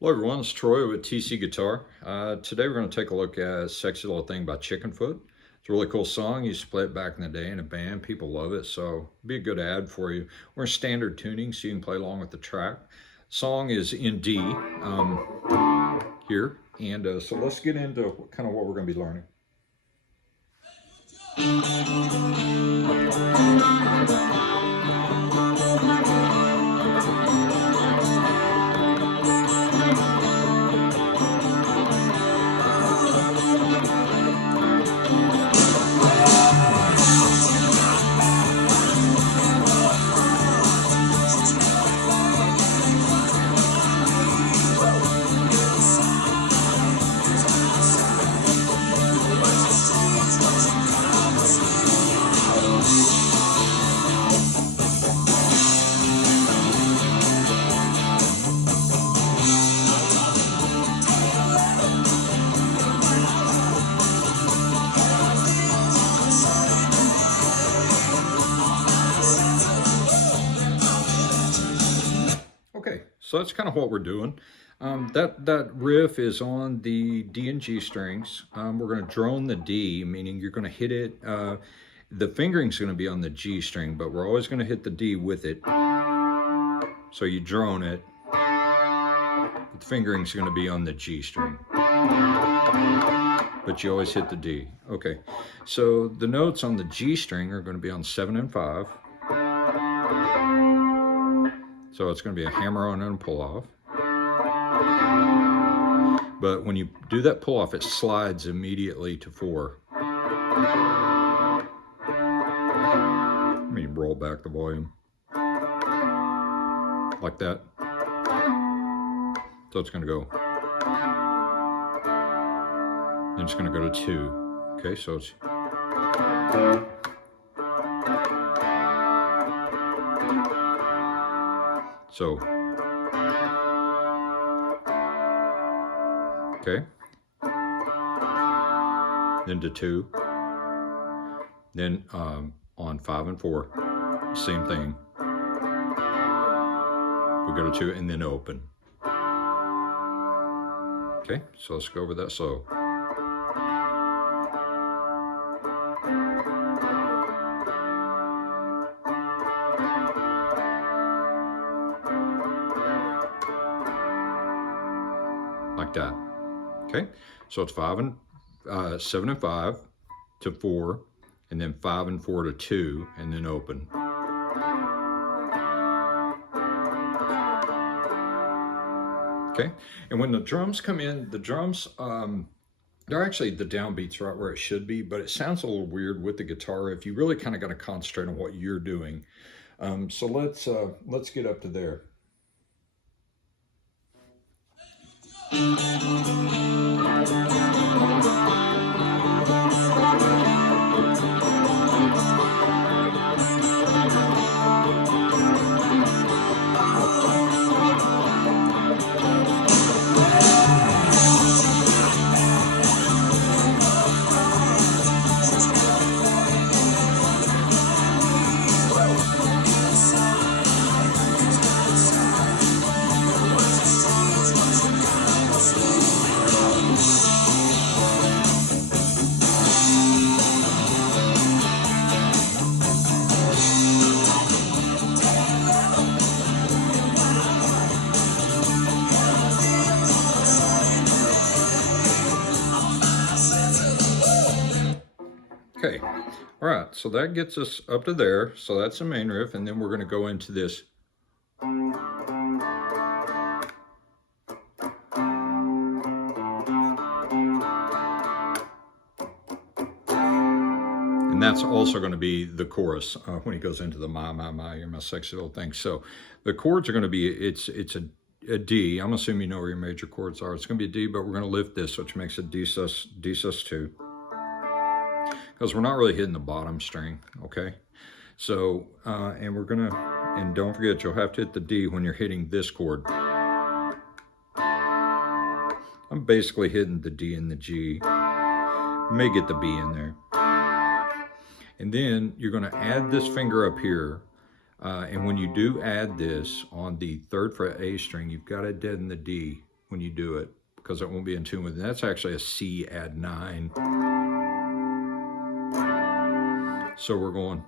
Hello everyone, it's Troy with TC Guitar. Today we're going to take a look at Sexy Little Thing by Chickenfoot. It's a really cool song. Used to play it back in the day in a band. People love it, so it'll be a good ad for you. We're in standard tuning, so you can play along with the track. Song is in D here, and so let's get into kind of what we're going to be learning. Okay, so that's kind of what we're doing. That riff is on the D and G strings. We're going to drone the D, meaning you're going to hit it. The fingering's going to be on the G string, but we're always going to hit the D with it. So you drone it. The fingering's going to be on the G string, but you always hit the D. Okay, so the notes on the G string are going to be on 7 and 5. So it's going to be a hammer on and a pull off. But when you do that pull off, it slides immediately to 4. Let me roll back the volume. Like that. So it's going to go. Then it's going to go to 2. Okay, so it's. So. Okay. Then to 2. Then on 5 and 4, same thing. We go to 2 and then open. Okay, so let's go over that slow. Like that. Okay, so it's 7 and 5 to 4, and then 5 and 4 to 2, and then open. Okay, and when the drums come in, the drums, they're actually, the downbeat's right where it should be, but it sounds a little weird with the guitar if you really kind of got to concentrate on what you're doing. So let's get up to there. Okay, all right, so that gets us up to there. So that's the main riff, and then we're going to go into this. And that's also going to be the chorus when he goes into the my, you're my sexy little thing. So the chords are going to be, it's a D. I'm assuming you know where your major chords are. It's going to be a D, but we're going to lift this, which makes it D sus2. Because we're not really hitting the bottom string, okay? So, and we're gonna, and don't forget, you'll have to hit the D when you're hitting this chord. I'm basically hitting the D and the G. May get the B in there. And then you're gonna add this finger up here. And when you do add this on the 3rd fret A string, you've got to deaden the D. when you do it, because it won't be in tune with it. That's actually a C add 9. So we're going.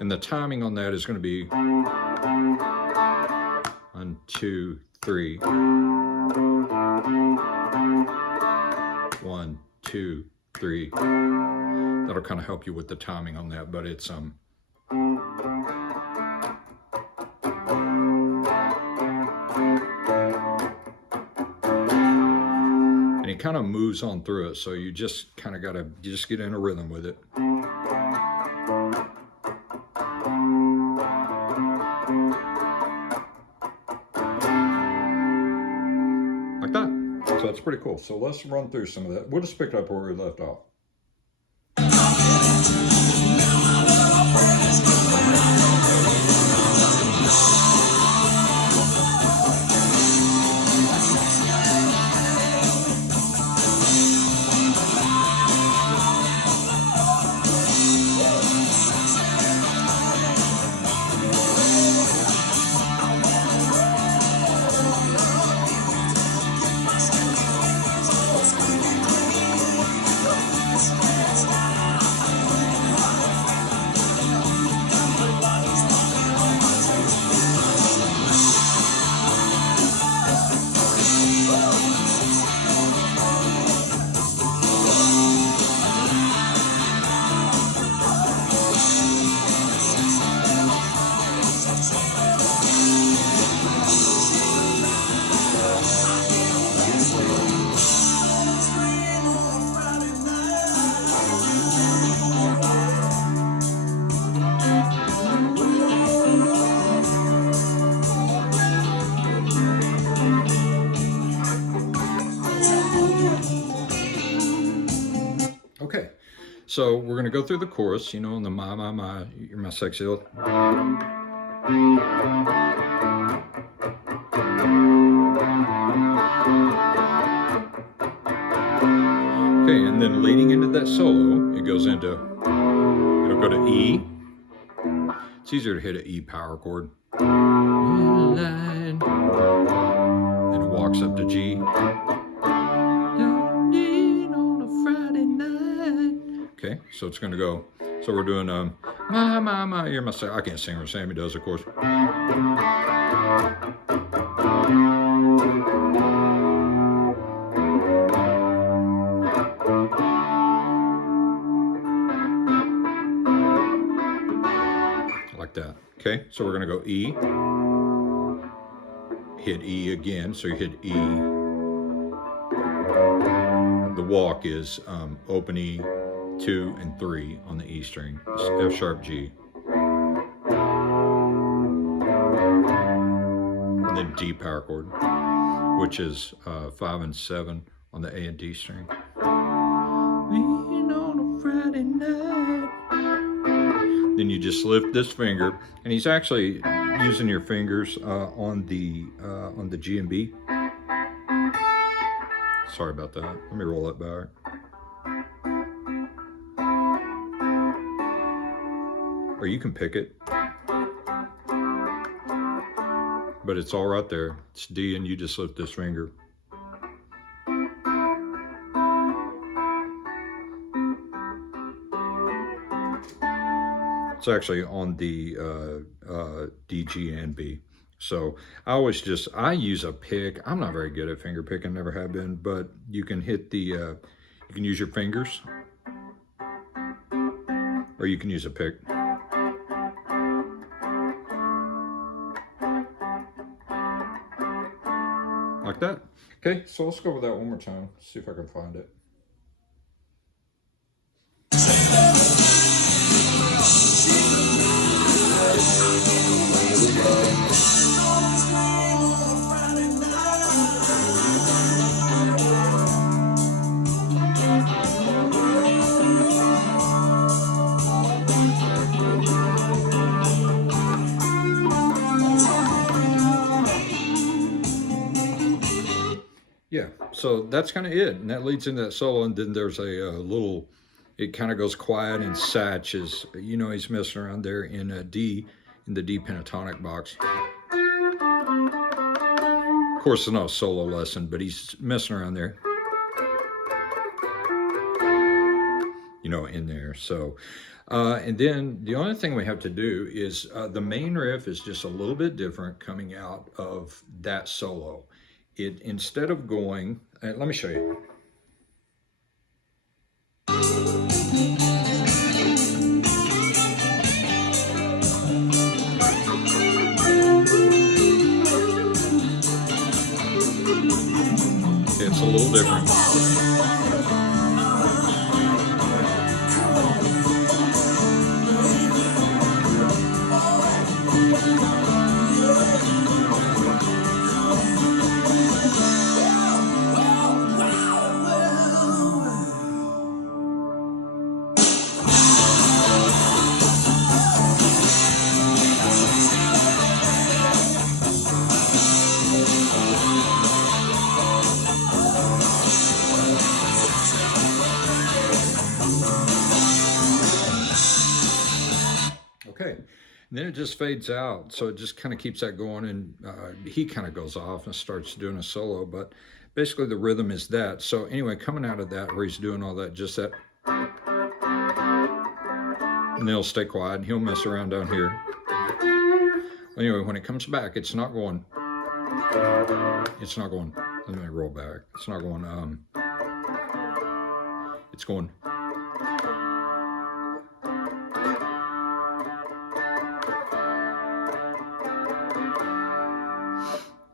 And the timing on that is going to be 1, 2, 3. 1, 2, 3. That'll kind of help you with the timing on that, but it's and it kind of moves on through it, so you just kind of gotta just get in a rhythm with it. Like that. So that's pretty cool. So let's run through some of that. We'll just pick up where we left off. Okay, so we're going to go through the chorus, you know, on the my, you're my sexy little. Okay, and then leading into that solo, it goes into, it'll go to E. It's easier to hit an E power chord. Then it walks up to G. Okay, so it's going to go, so we're doing, my, you're my, I can't sing what Sammy does, of course. Like that. Okay, so we're going to go E, hit E again, so you hit E. The walk is open E, 2 and 3 on the E string. It's F sharp G. And then D power chord, which is 5 and 7 on the A and D string. On a Friday night. Then you just lift this finger, and he's actually using your fingers on the G and B. Sorry about that. Let me roll that back. Or you can pick it, but it's all right there. It's D, and you just lift this finger. It's actually on the D, G, and B. So I use a pick. I'm not very good at finger picking, never have been, but you can hit the, you can use your fingers, or you can use a pick. Like that. Okay, so let's go over that one more time. See if I can find it. Yeah, so that's kind of it, and that leads into that solo, and then there's a little it kind of goes quiet, and Satch is, you know, he's messing around there in a D, in the D pentatonic box. Of course, it's not a solo lesson, but he's messing around there, you know, in there. So, and then the only thing we have to do is the main riff is just a little bit different coming out of that solo. It, instead of going, let me show you. It's a little different. Okay, and then it just fades out, so it just kind of keeps that going, and he kind of goes off and starts doing a solo, but basically the rhythm is that. So anyway, coming out of that, where he's doing all that, just that, and then he'll stay quiet, and he'll mess around down here. Anyway, when it comes back, it's not going, let me roll back, it's not going, it's going,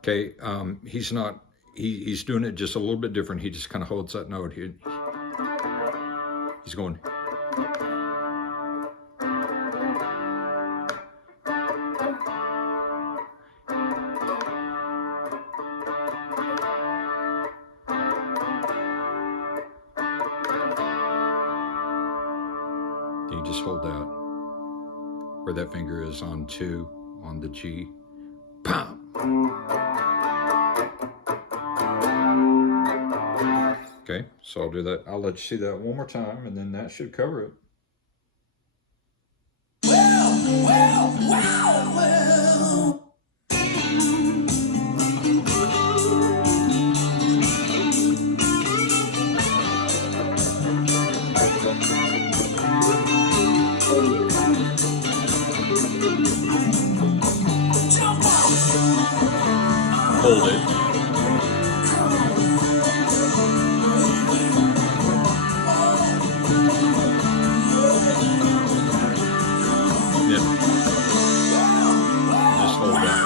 okay, he's not, he's doing it just a little bit different. He just kind of holds that note here. He's going. You just hold that, where that finger is on 2, on the G. Pop. Okay, so I'll do that. I'll let you see that one more time, and then that should cover it. Hold it. Yeah. Just hold that.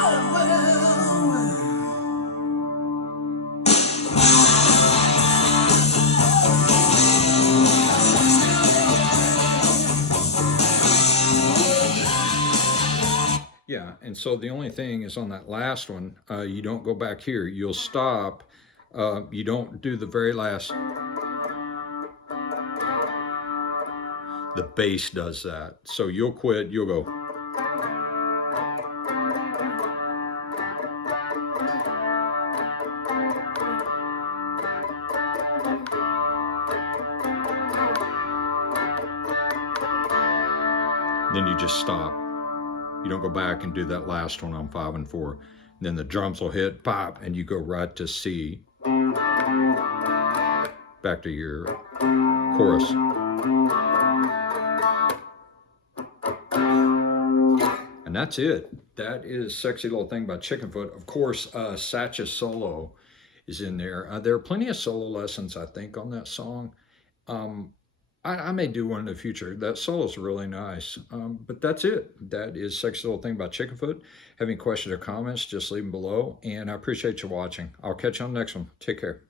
Yeah, and so the only thing is on that last one, you don't go back here. You'll stop. You don't do the very last. The bass does that. So you'll quit, you'll go. Then you just stop. You don't go back and do that last one on 5 and 4. And then the drums will hit, pop, and you go right to C. Back to your chorus. And that's it. That is Sexy Little Thing by Chickenfoot. Of course, Satch's solo is in there. There are plenty of solo lessons, I think, on that song. I may do one in the future. That solo is really nice. But that's it. That is Sexy Little Thing by Chickenfoot. Have any questions or comments, just leave them below. And I appreciate you watching. I'll catch you on the next one. Take care.